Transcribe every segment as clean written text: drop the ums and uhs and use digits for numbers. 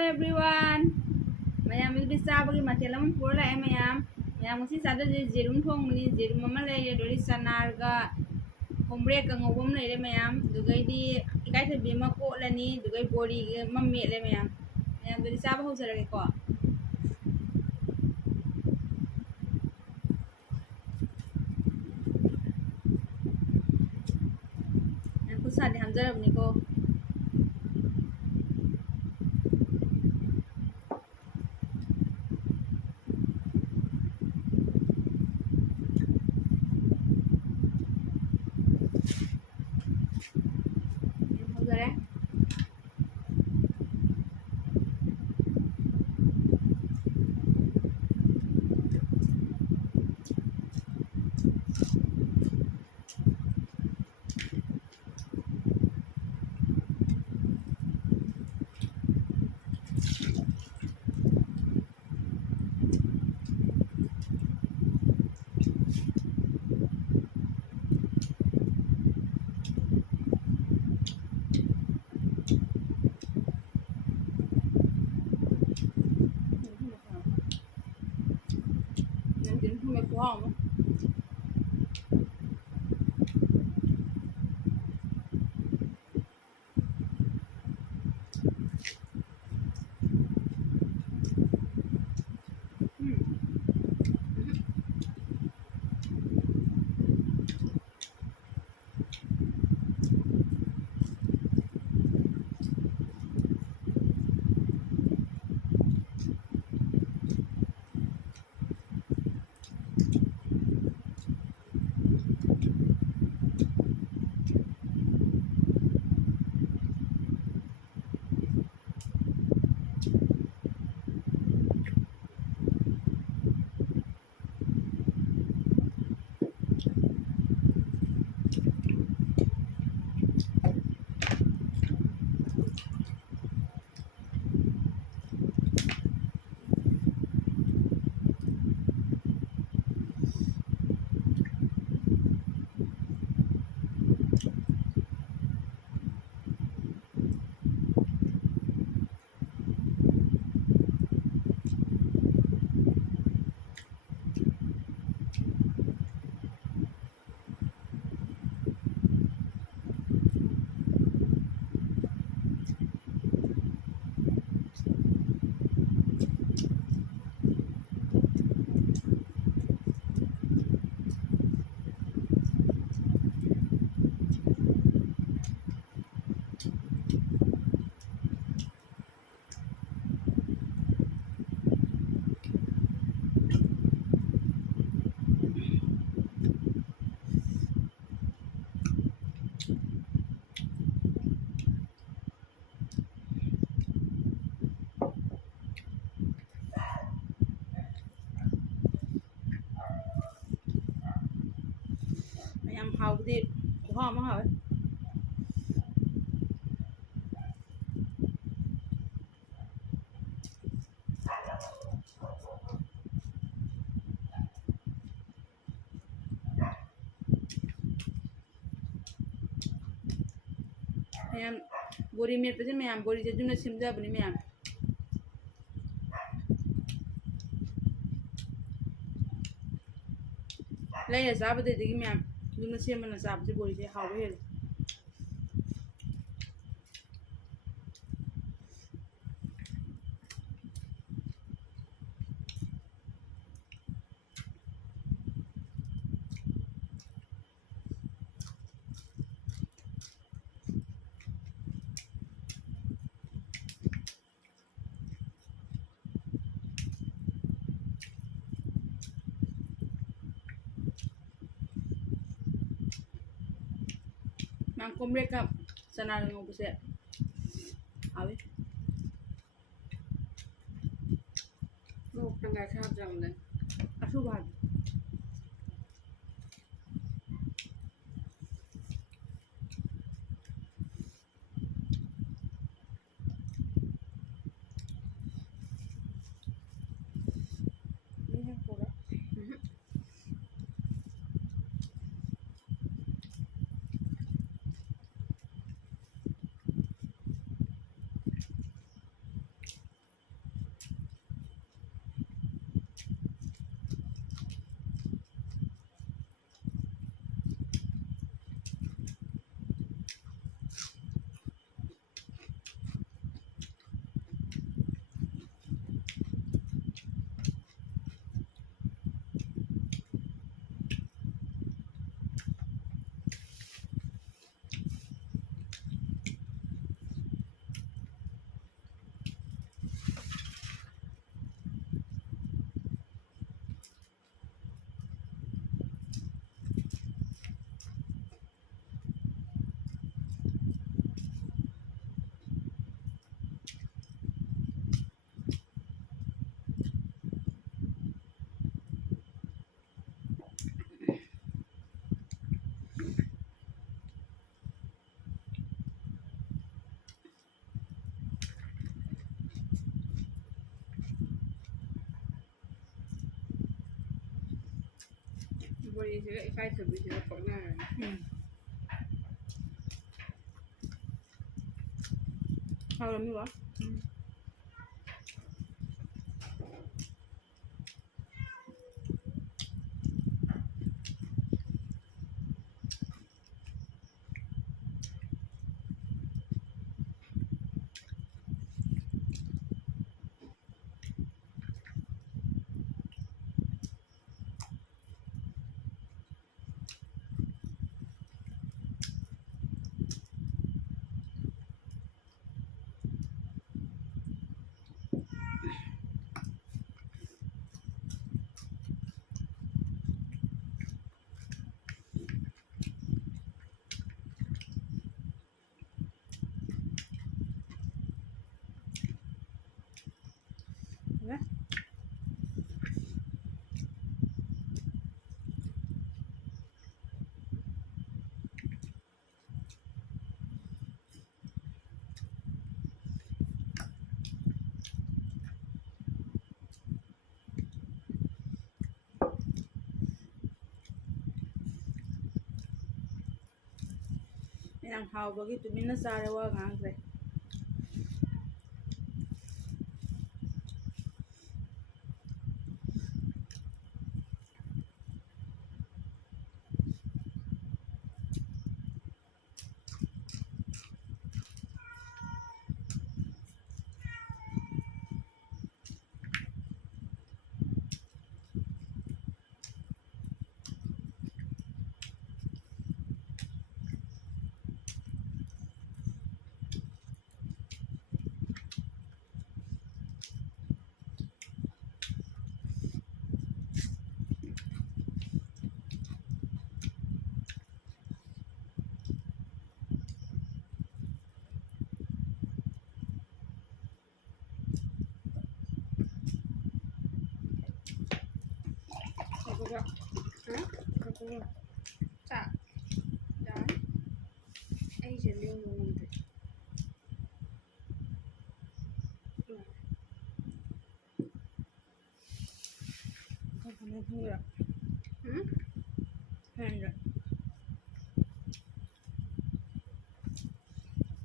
everyone. Mayam will be sabagi matelam pura mayam. Mayam si sada jerum thong mani jerum mama lay dori sanarga hombre kang obum lay mayam dugai di ikai the bima ko lani dugai body mammi lay mayam. Mayam dori sabah ho sarage ko. Mayam ko sa di hamzarab ni ko. Wow. Mayam how did hoa mà hỏi. Mayam bori mir pese mayam bori jejuna simja bani mayam. Lay sabah de digi mayam juna simba na sabah bori je how hel. Mang komrek up sana ng ubuset. Awi.ลูกตั้งแต่ข้าวจังเลย Asuban. Ini apa? đi sẽ khai thử bị nó có nhà này. เข้าแล้วมั้ยวะ เห็นไหมyang hao begitu minus ada wah ngangre Aku gak, aku gak, tak, dan, jadi ngomong deh. kan kamu enggak Hmm? enggak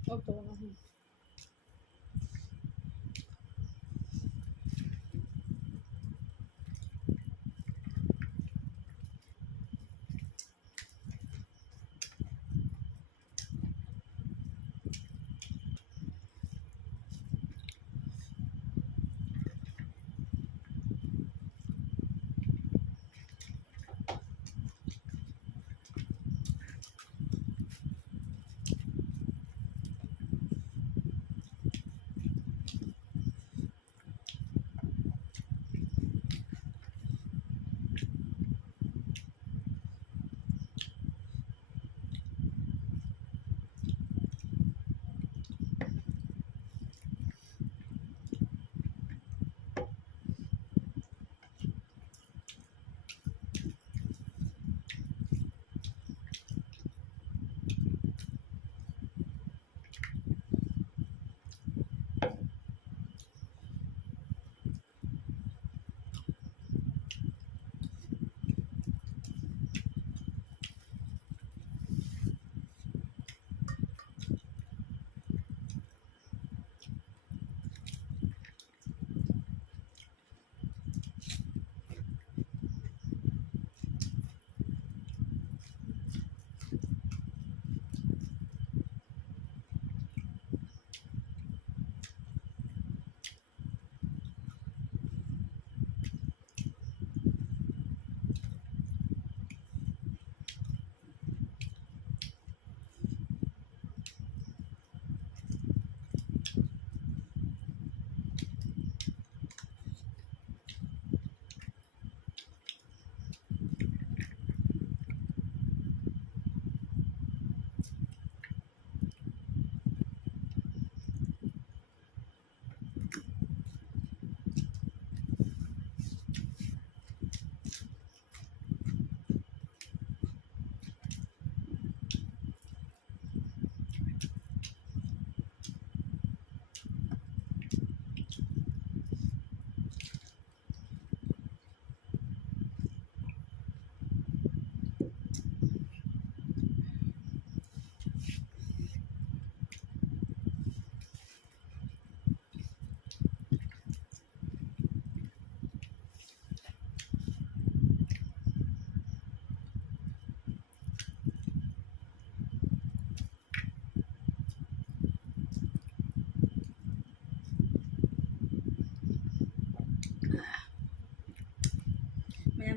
oh tuh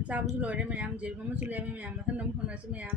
ꯆꯥꯕꯁꯨ ꯂꯣꯏꯔꯦ ꯃꯌꯥꯝ ꯖꯦꯔꯨꯝ ꯑꯃꯁꯨ ꯂꯩꯔꯝꯃꯦ ꯃꯌꯥꯝ ꯃꯊꯪꯗ ꯑꯃꯨꯛ ꯐꯪꯅꯔꯁꯤ ꯃꯌꯥꯝ